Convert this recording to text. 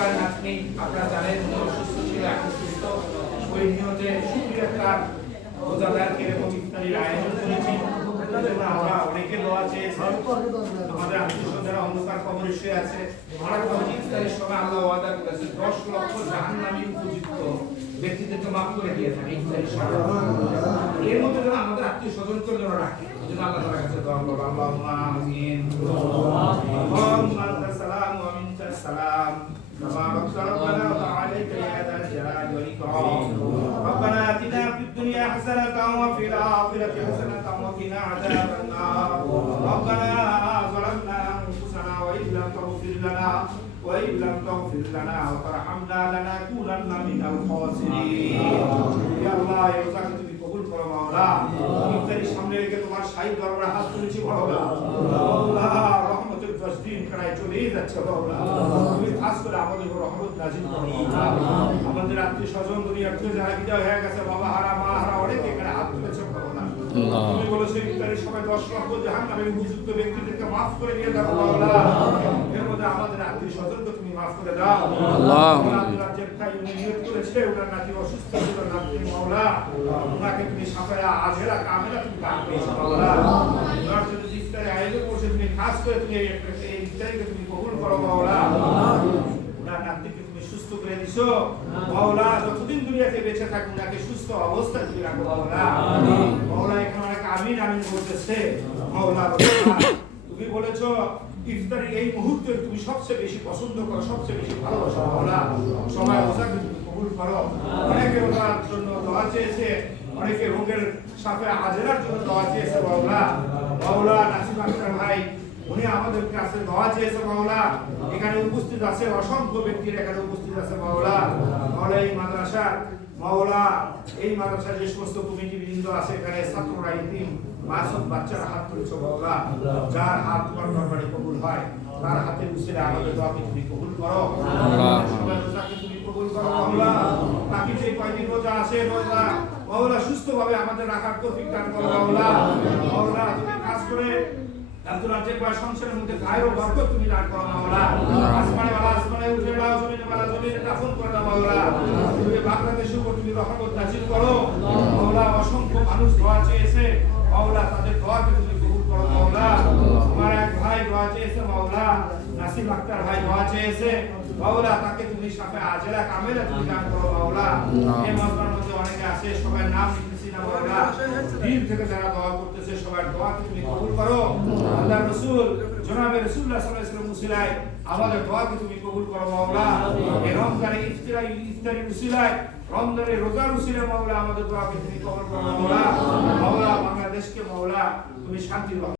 একবার নাতনি আপনারা জানেন উনি অসুস্থ ছিল, এখন সুস্থ। ওই নিয়তে শুক্রিয়া একটা রোজাদারকে এরকম ইফতারির আয়োজন করেছি। আমরা অনেকে দোয়া চেয়েছি, আমাদের আত্মীয়স্বজনরা অন্ধকার কবরে শুয়ে আছে। আমরা ইফতারের সময় আল্লাহ ওয়াদা করেছে 10 লক্ষ জাহান্নামী উপযুক্ত ব্যক্তিদেরকে মাফ করে দিয়ে থাকে ইফতারের সময়। এর মধ্যে যেন আমাদের আত্মীয়স্বজনকে যেন রাখে, এই জন্য আল্লাহ তাআলার কাছে দোয়া করব। আল্লাহুম্মা আমিন। আল্লাহুম্মা আনতাস সালাম ওয়া মিনকাস সালাম। تبارك ربنا وتعالى يا ذا الجلال والإكرام. ربنا آتنا في الدنيا حسنة وفي الآخرة حسنة وقنا عذاب النار. ربنا ظلمنا أنفسنا وإن لم تغفر لنا وترحمنا لنكونن من الخاسرين. يا الله يا رزاق তুমি কবুল করো মাওলা। ইফতারি সামনে রেখে তোমার শাহী দরবারে হাত তুলেছি মাওলা। আল্লাহ রহমতের 10 দিন প্রায় চলেই যাচ্ছে মাওলা। তুমি খাস করে আমাদের উপর রহমত নাযিল করো মাওলা। আমাদের আত্মীয়স্বজন দুনিয়ার থেকে যারা বিদায় হয়ে গেছে, বাবা হারা মা হারা অনেকে এখানে হাত তুলেছে মাওলা। তুমি বলেছো ইফতারির সময় 10 লক্ষ জাহান্নামের উপযুক্ত ব্যক্তিদেরকে মাফ করে দিয়ে দাও মাওলা। এর মধ্যে আমাদের আত্মীয়স্বজনকে তুমি মাফ করে দাও আল্লাহ। যে ভাই উনি নিয়ত করেছে, ওনার নাতি অসুস্থ ছিল, নাতি মাওলা ওনাকে তুমি সাফায়া আজেরা কামেলা তুমি দান করেছো মাওলা। ওনার জন্য ইফতারি আয়োজন করছে, তুমি খাস করে তুমি এই ইফতারিকে তুমি কবুল করো মাওলা। ওনার নাতিকে তুমি সুস্থ করে দিছো মাওলা। যতদিন দুনিয়াতে বেঁচে থাকবে ওনাকে সুস্থ অবস্থায় তুমি রাখো মাওলা। মাওলা এখন অনেক আমিন আমিন বলতেছে মাওলা। তুমি বলেছো ইফতারি এই মুহূর্তে তুমি সবচেয়ে বেশি পছন্দ করো, সবচেয়ে বেশি ভালোবাসো মাওলা। সবাই রোজাকে তুমি কবুল করো। অনেকে রোজার জন্য দোয়া চেয়েছে, অনেকে রোগের সাথে হাজেরার জন্য দোয়া চেয়েছে মাওলা। মাওলা নাসিম আক্তার ভাই উনি আমাদের কাছে দোয়া চেয়েছে মাওলা। এখানে উপস্থিত আছে অসংখ্য ব্যক্তির, এখানে উপস্থিত আছে মাওলা। মাওলা এই মাদ্রাসা মাওলা, এই মাদ্রাসার যে সমস্ত কমিটি বৃন্দ আছে, এখানে ছাত্ররা ইতিম মাসুম বাচ্চারা হাত তুলেছে মাওলা। যার হাত তোমার দরবারে কবুল হয়, তার হাতে উসিলা আমাদের দোয়াকে তুমি কবুল করো আল্লাহ। সবার রোজাকে তুমি কবুল করো মাওলা। বাকি যে কয়দিন রোজা আছে রোজা মাওলা সুস্থভাবে আমাদের রাখার তৌফিক দান করো মাওলা। মাওলা তুমি কাজ করে আব্দুল রাজ্জাক ভাই সংসারের মধ্যে খায়র ও বরকত তুমি দান করো মাওলা। আসমানে ওয়ালা আসমানে উঠে দাও, জমিনে ওয়ালা জমিনে দাফন করে দাও মাওলা। তুমি বাংলাদেশের উপর তুমি রহমত নাযিল করো মাওলা। অসংখ্য মানুষ দোয়া চেয়েছে মাওলা, তাদের দোয়াকে তুমি কবুল করো মাওলা। আমার এক ভাই দোয়া চেয়েছে মাওলা, নাসিম আক্তার ভাই দোয়া চেয়েছে মাওলা, তাকে তুমি শাফা আজেলা কামেলা তুমি দান করো মাওলা। এই মাসের মধ্যে অনেকে আছে, সবার নাম লিখতেছি না মাওলা। দিন থেকে যারা দোয়া করতেছে সবার দোয়াকে তুমি কবুল করো আল্লাহর রাসূল জনাবে রাসূলুল্লাহ সাল্লাল্লাহু আলাইহি ওয়াসাল্লাম উসিলায় আমাদের দোয়াকে তুমি কবুল করো মাওলা। এই রমজানের ইফতারি উসিলায়, রমজানের রোজার উসিলায় মাওলা আমাদের দোয়াকে তুমি কবুল করো মাওলা। মাওলা বাংলাদেশকে মাওলা তুমি শান্তি